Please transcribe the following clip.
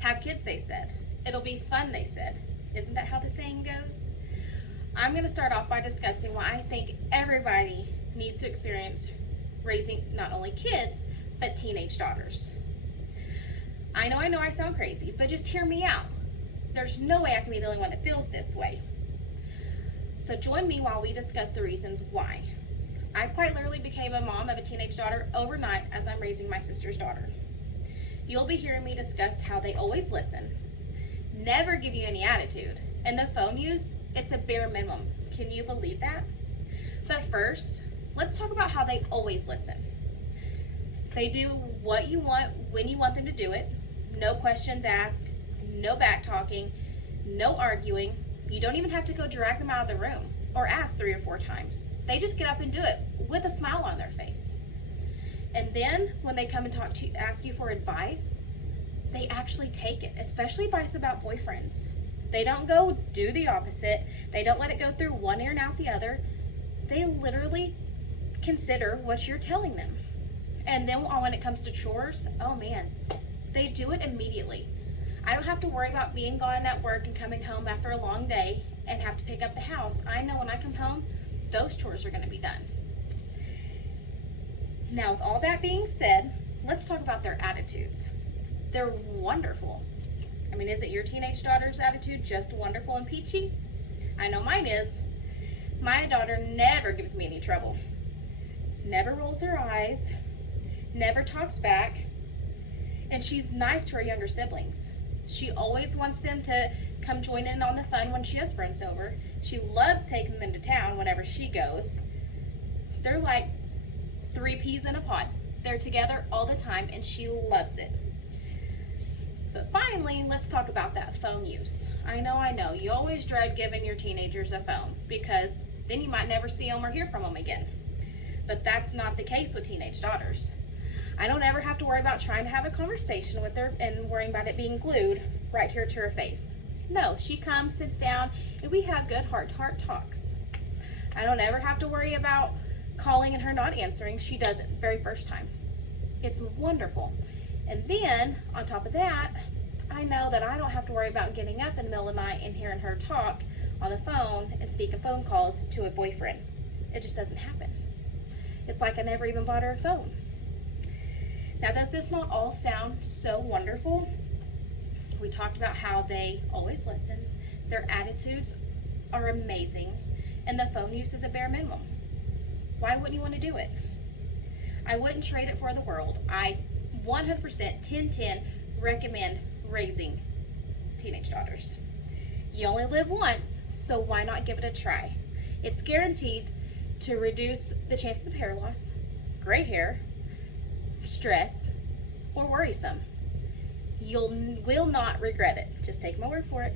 Have kids, they said. It'll be fun, they said. Isn't that how the saying goes? I'm going to start off by discussing why I think everybody needs to experience raising not only kids, but teenage daughters. I know I sound crazy, but just hear me out. There's no way I can be the only one that feels this way. So join me while we discuss the reasons why. I quite literally became a mom of a teenage daughter overnight as I'm raising my sister's daughter. You'll be hearing me discuss how they always listen, never give you any attitude, and the phone use, it's a bare minimum. Can you believe that? But first, let's talk about how they always listen. They do what you want when you want them to do it. No questions asked, no back talking, no arguing. You don't even have to go drag them out of the room or ask 3 or 4 times. They just get up and do it with a smile on their face. And then when they come and talk to you, ask you for advice, they actually take it, especially advice about boyfriends. They don't go do the opposite. They don't let it go through one ear and out the other. They literally consider what you're telling them. And then when it comes to chores, oh man, they do it immediately. I don't have to worry about being gone at work and coming home after a long day and have to pick up the house. I know when I come home, those chores are going to be done. Now, with all that being said, let's talk about their attitudes. They're wonderful. I mean, is it your teenage daughter's attitude just wonderful and peachy? I know mine is. My daughter never gives me any trouble. Never rolls her eyes, never talks back, and she's nice to her younger siblings. She always wants them to come join in on the fun when she has friends over. She loves taking them to town whenever she goes. They're like 3 peas in a pod. They're together all the time and she loves it. But finally, let's talk about that phone use. I know, you always dread giving your teenagers a phone because then you might never see them or hear from them again. But that's not the case with teenage daughters. I don't ever have to worry about trying to have a conversation with her and worrying about it being glued right here to her face. No, she comes, sits down, and we have good heart-to-heart talks. I don't ever have to worry about calling and her not answering. She does it the very first time. It's wonderful. And then, on top of that, I know that I don't have to worry about getting up in the middle of the night and hearing her talk on the phone and sneaking phone calls to a boyfriend. It just doesn't happen. It's like I never even bought her a phone. Now, does this not all sound so wonderful? We talked about how they always listen, their attitudes are amazing, and the phone use is a bare minimum. Why wouldn't you want to do it? I wouldn't trade it for the world. I 100% 10/10 recommend raising teenage daughters. You only live once, so why not give it a try? It's guaranteed to reduce the chances of hair loss, gray hair, stress, or worrisome. You will not regret it. Just take my word for it.